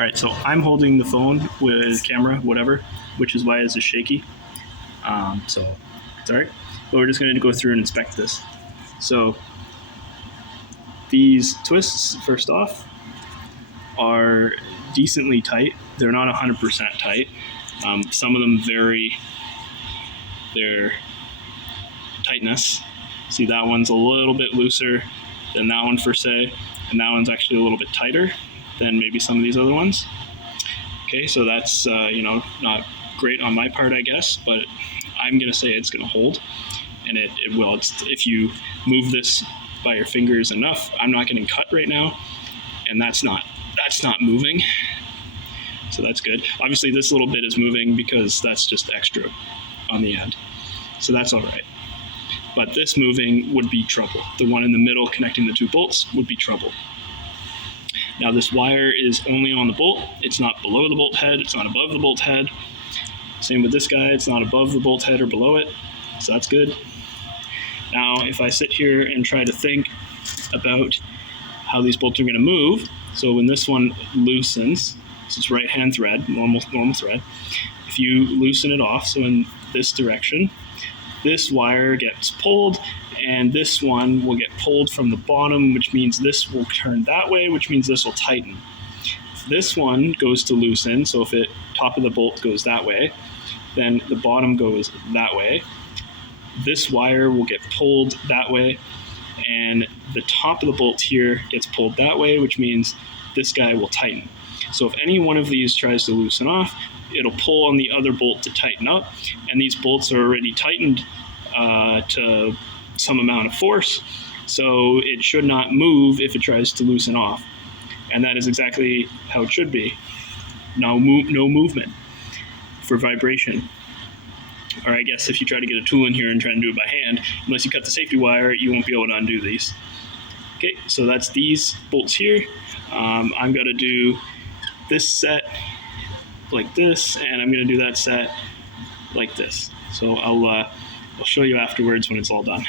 All right, so I'm holding the phone with camera, whatever, which is why it's shaky. So it's all right. But we're just going to go through and inspect this. So these twists, first off, are decently tight. They're not 100% tight. Some of them vary their tightness. See, that one's a little bit looser than that one per se, and that one's actually a little bit tighter than maybe some of these other ones. Okay, so that's not great on my part, I guess, but I'm gonna say it's gonna hold, and it will. If you move this by your fingers enough, I'm not getting cut right now, and that's not moving, so that's good. Obviously, this little bit is moving because that's just extra on the end, so that's all right. But this moving would be trouble. The one in the middle connecting the two bolts would be trouble. Now this wire is only on the bolt. It's not below the bolt head. It's not above the bolt head. Same with this guy. It's not above the bolt head or below it. So that's good. Now if I sit here and try to think about how these bolts are going to move, so when this one loosens, so it's right hand thread, normal thread. If you loosen it off, so in this direction, this wire gets pulled, and this one will get pulled from the bottom, which means this will turn that way, which means this will tighten. If this one goes to loosen, so if the top of the bolt goes that way, then the bottom goes that way. This wire will get pulled that way, and the top of the bolt here gets pulled that way, which means this guy will tighten. So if any one of these tries to loosen off, it'll pull on the other bolt to tighten up, and these bolts are already tightened to some amount of force, so it should not move if it tries to loosen off. And that is exactly how it should be. No movement for vibration. Or I guess if you try to get a tool in here and try and do it by hand, unless you cut the safety wire, you won't be able to undo these. Okay, so that's these bolts here. I'm going to do this set like this, and I'm going to do that set like this. So I'll show you afterwards when it's all done.